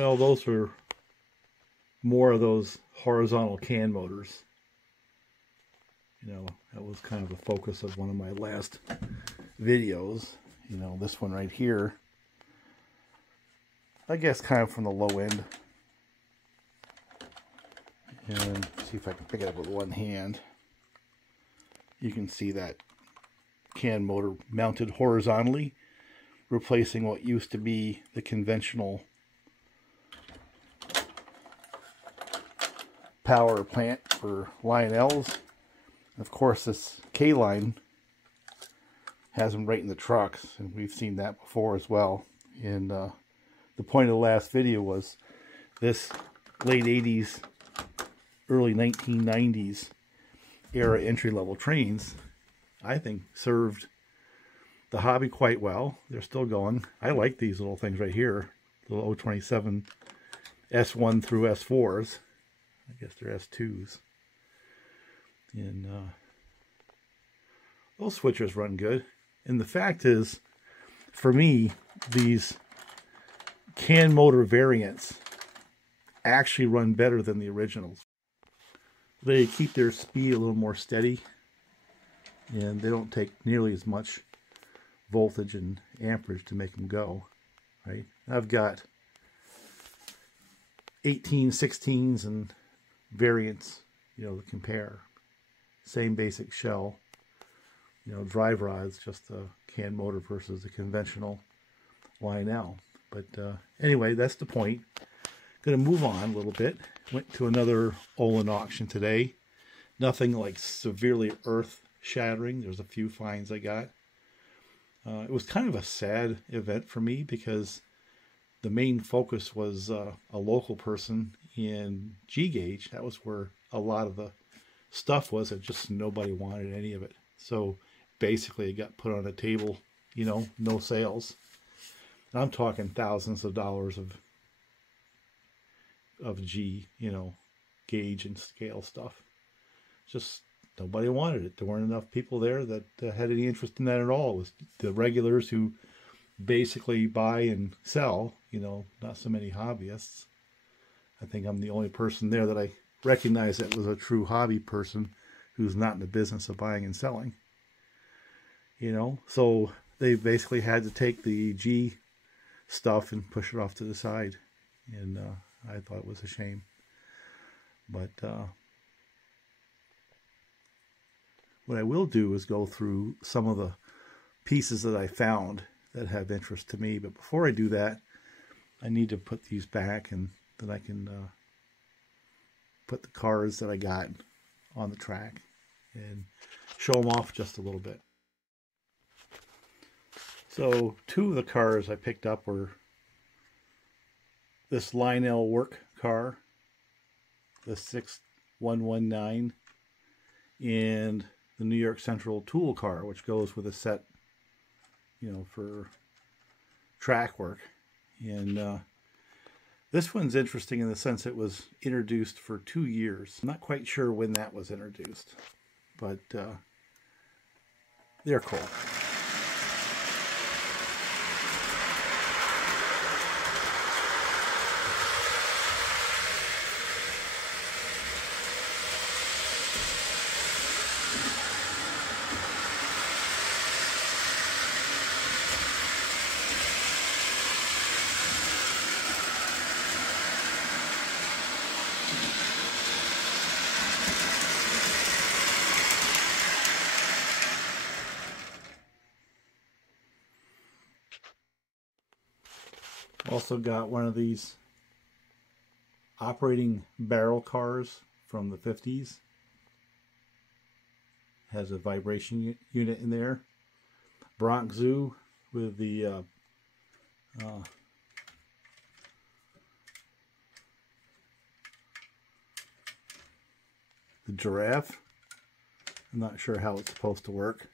Well, those are more of those horizontal can motors. You know, that was kind of the focus of one of my last videos. You know, this one right here, I guess kind of from the low end. And see if I can pick it up with one hand. You can see that can motor mounted horizontally, replacing what used to be the conventional power plant for Lionel's. Of course, this K-line has them right in the trucks, and we've seen that before as well. And the point of the last video was this late 80s, early 1990s era entry-level trains, I think, served the hobby quite well. They're still going. I like these little things right here, little 027 S1 through S4s. I guess they're S2s. And those switchers run good. And the fact is, for me, these can motor variants actually run better than the originals. They keep their speed a little more steady, and they don't take nearly as much voltage and amperage to make them go, right? I've got 18, 16s and variants, you know, to compare. Same basic shell, you know, drive rods, just the can motor versus the conventional Lionel. But anyway, that's the point. Going to move on a little bit. Went to another Olin auction today. Nothing like severely earth-shattering. There's a few finds I got. It was kind of a sad event for me because the main focus was a local person in G-Gauge. That was where a lot of the stuff was, and just nobody wanted any of it. So basically it got put on a table, you know, no sales. And I'm talking thousands of dollars of G, you know, gauge and scale stuff. Just nobody wanted it. There weren't enough people there that had any interest in that at all. It was the regulars who basically buy and sell, you know, not so many hobbyists. I think I'm the only person there that I recognize that was a true hobby person who's not in the business of buying and selling. You know, so they basically had to take the G stuff and push it off to the side. And I thought it was a shame. But what I will do is go through some of the pieces that I found that have interest to me. But before I do that, I need to put these back, and then I can put the cars that I got on the track and show them off just a little bit. So two of the cars I picked up were this Lionel work car, the 6119, and the New York Central tool car, which goes with a set, you know, for track work. And this one's interesting in the sense it was introduced for 2 years. I'm not quite sure when that was introduced, but they're cool. Also got one of these operating barrel cars from the 50s. Has a vibration unit in there. Bronx Zoo with the giraffe. I'm not sure how it's supposed to work.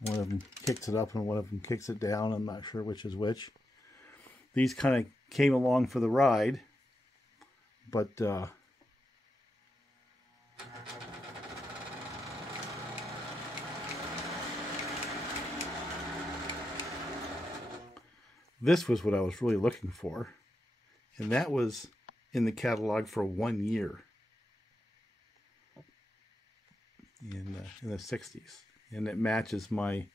One of them kicks it up and one of them kicks it down. I'm not sure which is which. These kind of came along for the ride, but this was what I was really looking for. And that was in the catalog for 1 year in the 60s. And it matches my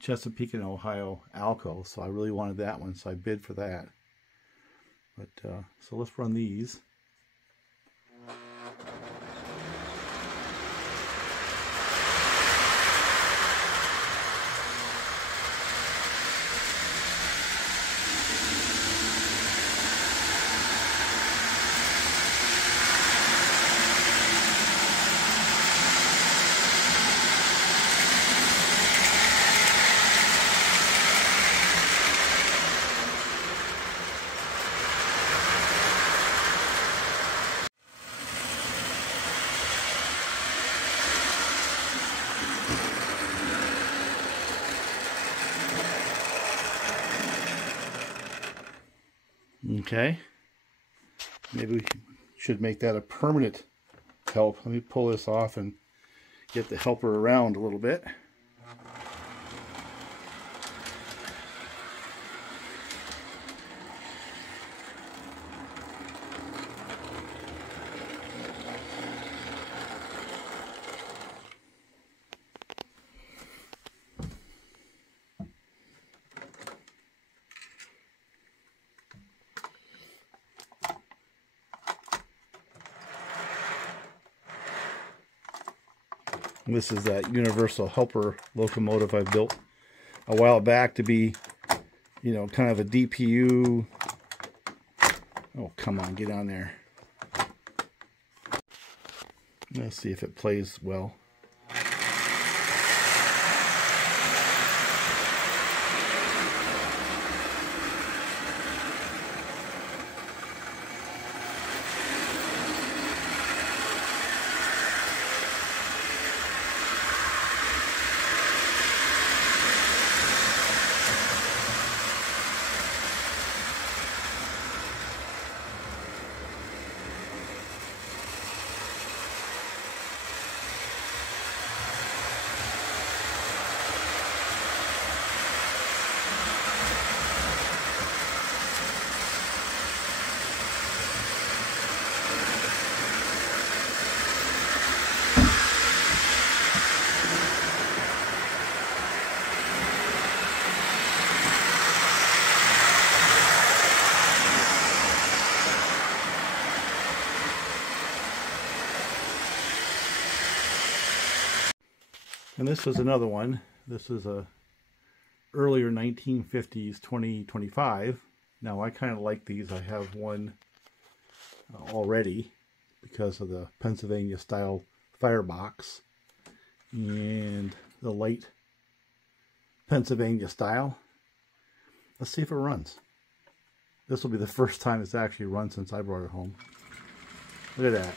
Chesapeake and Ohio Alco, so I really wanted that one, so I bid for that. But so let's run these. Okay, maybe we should make that a permanent help. Let me pull this off and get the helper around a little bit. This is that universal helper locomotive I built a while back to be, you know, kind of a DPU. Oh, come on, get on there. Let's see if it plays well. And this was another one. This is a earlier 1950s 2025. Now I kind of like these. I have one already because of the Pennsylvania style firebox and the light Pennsylvania style. Let's see if it runs. This will be the first time it's actually run since I brought it home. Look at that.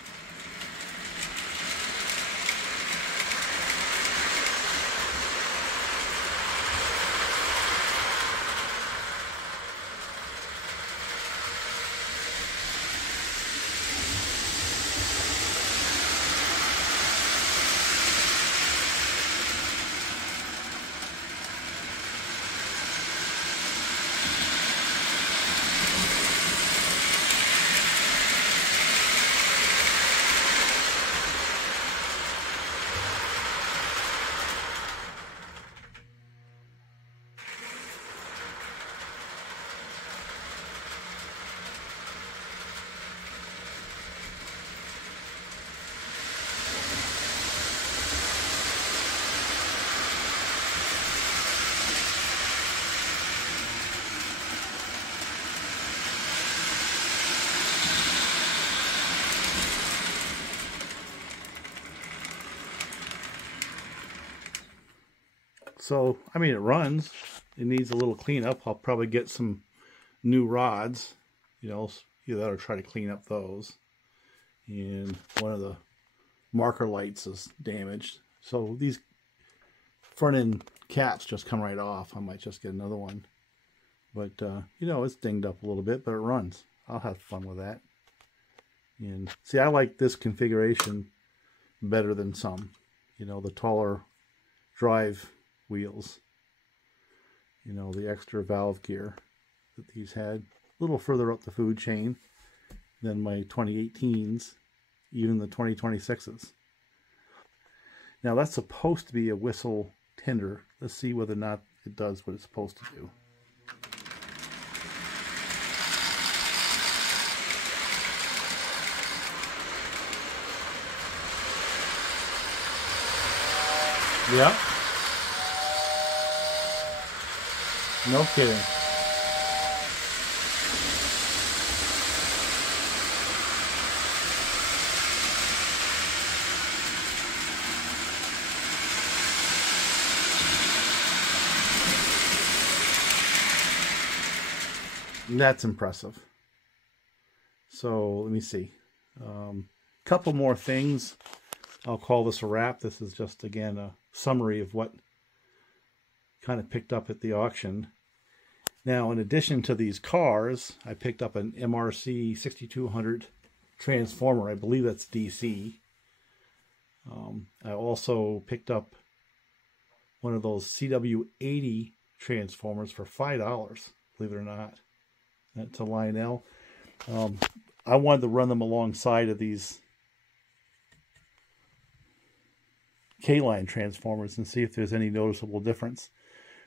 So, I mean, it runs. It needs a little cleanup. I'll probably get some new rods, you know, either that or try to clean up those. And one of the marker lights is damaged. So these front end caps just come right off. I might just get another one. But, you know, it's dinged up a little bit, but it runs. I'll have fun with that. And see, I like this configuration better than some. You know, the taller drive wheels, you know, the extra valve gear. that these had. A little further up the food chain than my 2018s, even the 2026s. Now that's supposed to be a whistle tinder. Let's see whether or not it does what it's supposed to do. Yeah. No kidding. That's impressive. So let me see. Couple more things. I'll call this a wrap. This is just, again, a summary of what kind of picked up at the auction. Now, in addition to these cars, I picked up an MRC 6200 transformer. I believe that's DC. I also picked up one of those CW80 transformers for $5, believe it or not. That's a Lionel. I wanted to run them alongside of these K-line transformers and see if there's any noticeable difference.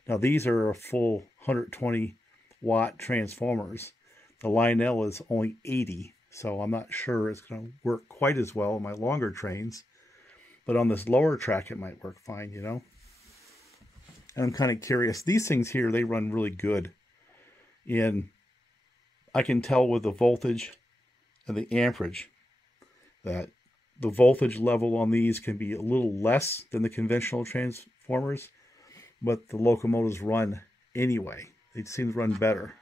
Now these are a full 120 watt transformers. The Lionel is only 80, so I'm not sure it's going to work quite as well on my longer trains. But on this lower track it might work fine, you know. And I'm kind of curious. These things here, they run really good. And I can tell with the voltage and the amperage that the voltage level on these can be a little less than the conventional transformers, but the locomotives run anyway. They seem to run better.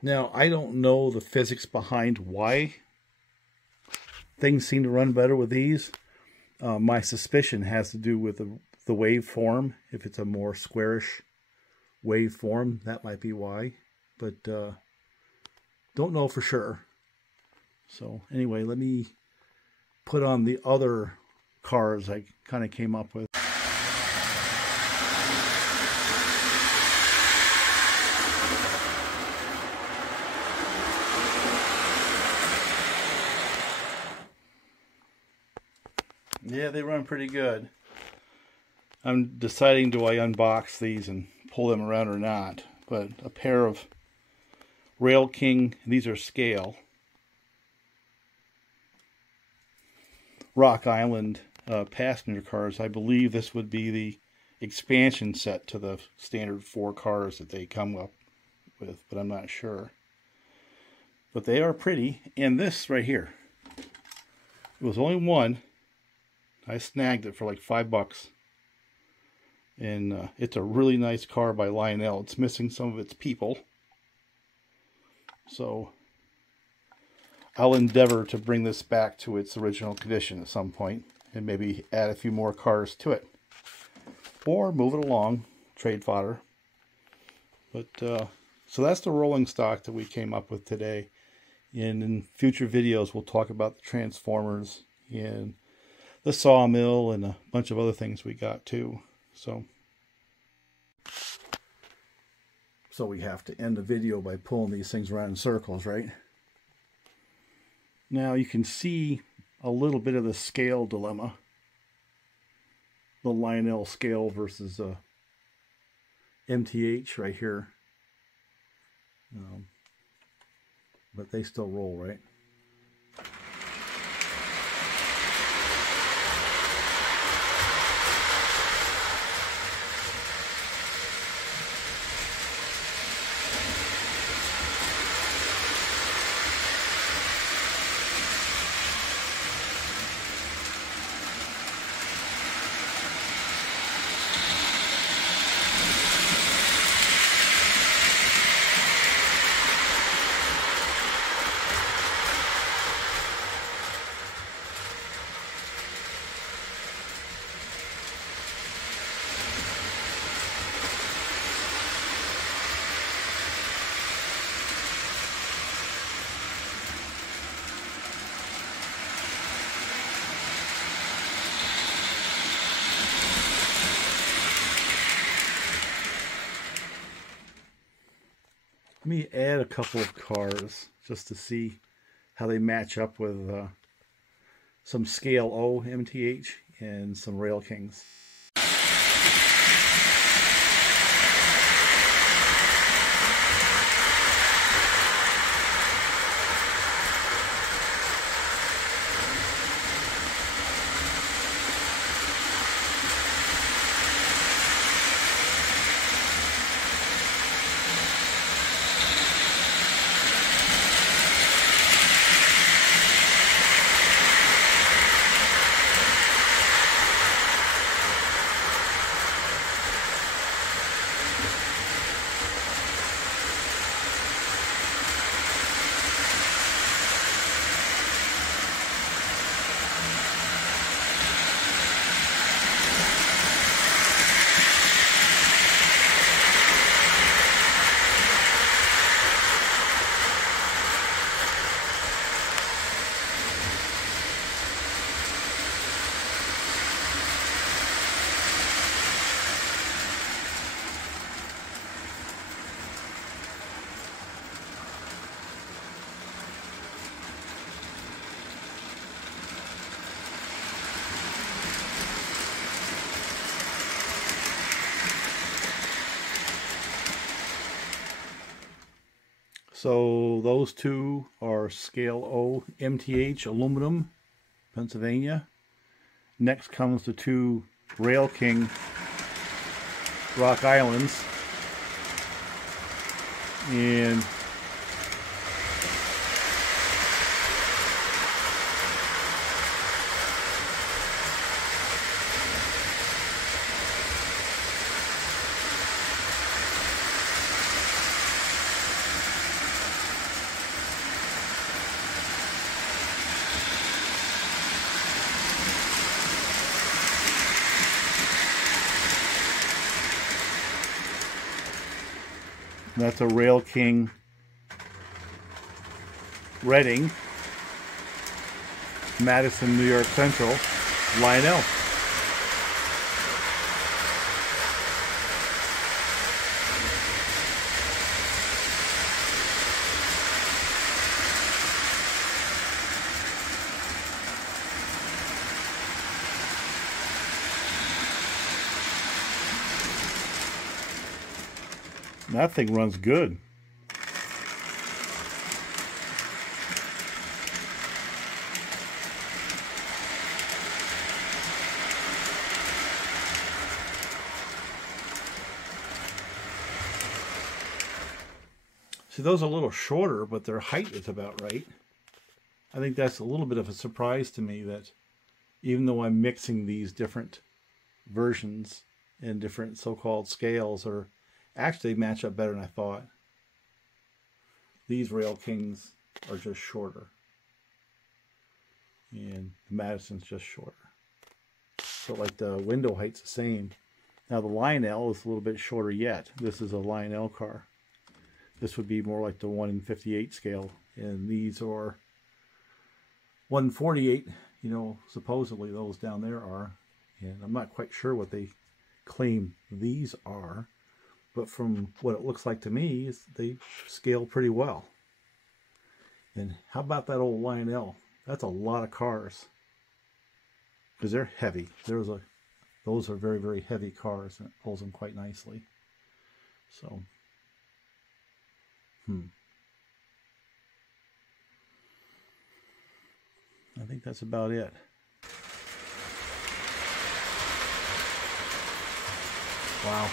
Now, I don't know the physics behind why things seem to run better with these. My suspicion has to do with the waveform. If it's a more squarish waveform, that might be why. But don't know for sure. So anyway, let me put on the other cars I kind of came up with. Yeah, they run pretty good. I'm deciding, do I unbox these and pull them around or not. But a pair of Rail King, these are scale, Rock Island passenger cars. I believe this would be the expansion set to the standard 4 cars that they come up with, but I'm not sure. But they are pretty. And this right here, it was only one. I snagged it for like $5. And it's a really nice car by Lionel. It's missing some of its people. So I'll endeavor to bring this back to its original condition at some point. And maybe add a few more cars to it. Or move it along. Trade fodder. But so that's the rolling stock that we came up with today. And in future videos we'll talk about the transformers and the sawmill and a bunch of other things we got too. So we have to end the video by pulling these things around in circles, right? Now you can see a little bit of the scale dilemma. The Lionel scale versus MTH right here. But they still roll, right? Let me add a couple of cars just to see how they match up with some Scale O MTH and some Rail Kings. So those two are Scale O MTH aluminum, Pennsylvania. Next comes the two Rail King Rock Islands. And that's a Rail King Reading, Madison, New York Central, Lionel. That thing runs good. See, those are a little shorter, but their height is about right. I think that's a little bit of a surprise to me that even though I'm mixing these different versions and different so-called scales, or actually match up better than I thought. These Rail Kings are just shorter. And the Madison's just shorter. So like the window height's the same. Now the Lionel is a little bit shorter yet. This is a Lionel car. This would be more like the 1 in 58 scale. And these are 148, you know, supposedly those down there are. And I'm not quite sure what they claim these are. But from what it looks like to me, is they scale pretty well. And how about that old Lionel? That's a lot of cars. Because they're heavy. Those are very, very heavy cars, and it pulls them quite nicely. So, I think that's about it. Wow.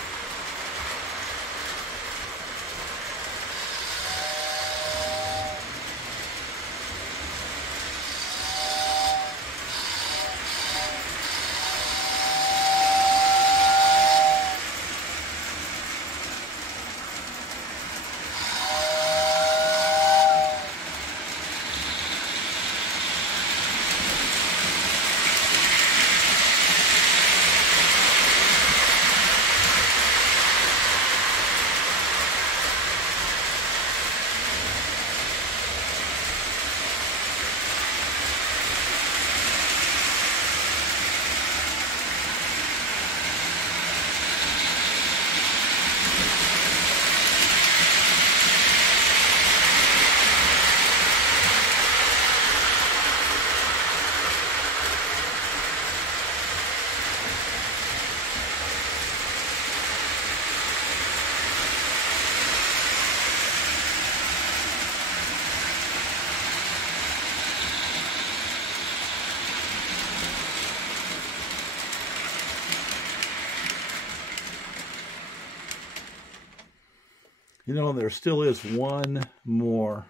You know, there still is one more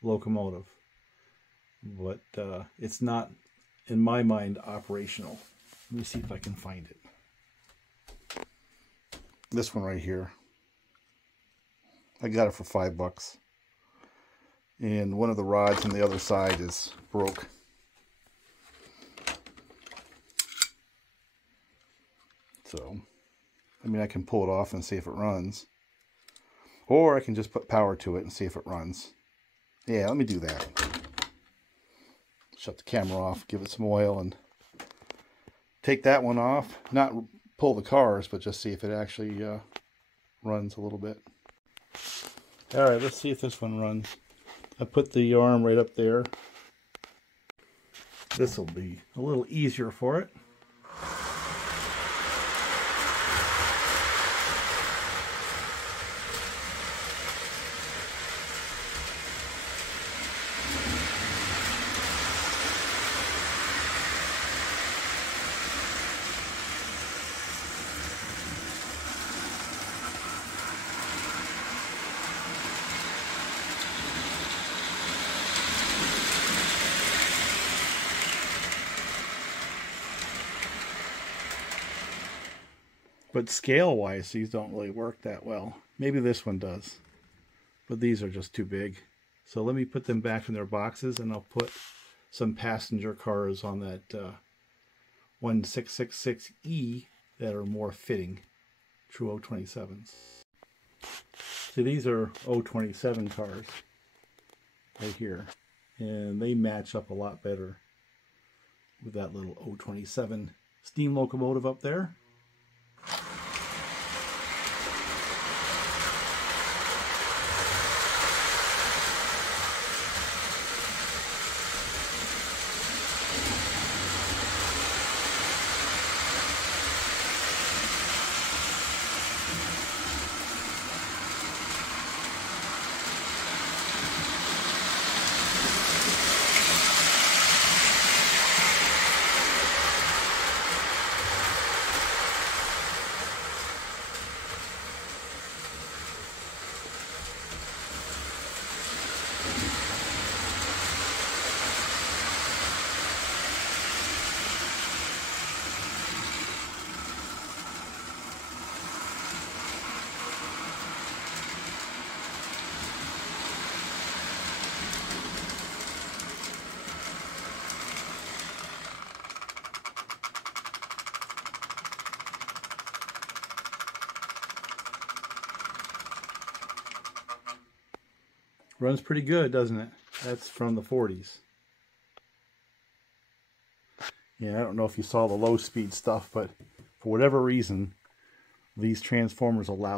locomotive, but it's not, in my mind, operational. Let me see if I can find it. This one right here. I got it for $5. And one of the rods on the other side is broke. So, I mean, I can pull it off and see if it runs. Or I can just put power to it and see if it runs. Yeah, let me do that. Shut the camera off, give it some oil, and take that one off. Not pull the cars, but just see if it actually runs a little bit. Alright, let's see if this one runs. I put the arm right up there. This will be a little easier for it. But scale-wise, these don't really work that well. Maybe this one does, but these are just too big. So let me put them back in their boxes, and I'll put some passenger cars on that 1666E that are more fitting, true 027s. See, these are 027 cars right here, and they match up a lot better with that little 027 steam locomotive up there. Runs pretty good, doesn't it? That's from the 40s. Yeah, I don't know if you saw the low speed stuff, but for whatever reason, these transformers allow